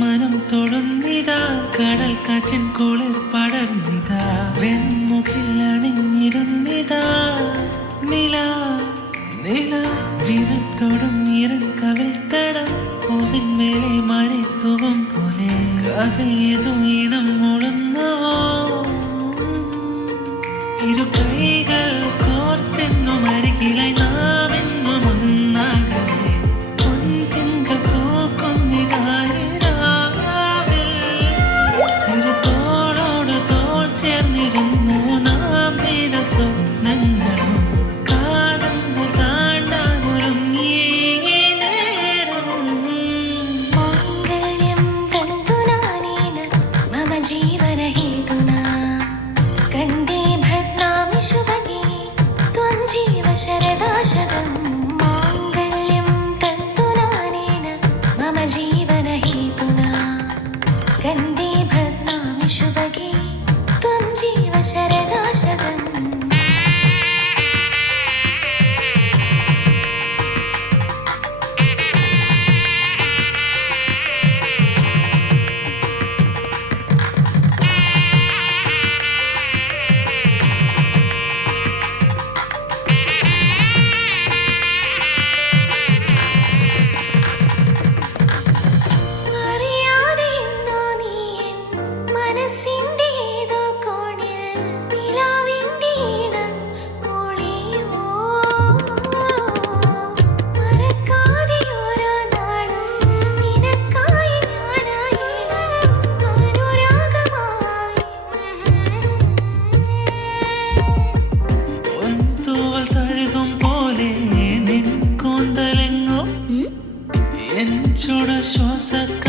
മനം തൊടുന്നിതാ കടൽ കാറ്റിൻ കുളിർ പടർന്നിതാ വെൺമുഖിൽ അണിഞ്ഞിരുന്നിതാ നില നില വിരൽ തൊടും നിറൻ കവിൾ തടം പൂവിൻ മേലെ മാറി തൂവും പോലെ കാതിൽ ഏതോ ഈണം മുളന്നുവോ ഇരു കൈകൾ കോർത്തെന്നും അരികിലായി നാം എന്നും ഒന്നാകലേ പൊൻതിങ്കൾ പൂക്കുന്നിതായി രാവിൽ ഇരു തോളോട് തോൾ ചേർന്നിരുന്നു നാം ചെയ്ത സ്വപ്നങ്ങളോ കാതങ്ങൾ താണ്ടാനൊരുങ്ങി നേരം മാംഗല്യം തന്തുനാനേന മമ ജീവന ഹേതുനാ കണ്ടേ ഭദ്രാമി ശുഭഗേ ത്വം ജീവ ശരദാ ശതം മാംഗല്യം തന്തുനാനേന മമ ജീവന ഹേതുനാ കണ്ടേ ഭദ്രാമി ശുഭഗേ ത്വം ജീവ ശരദാ ശതം ശ്വാസ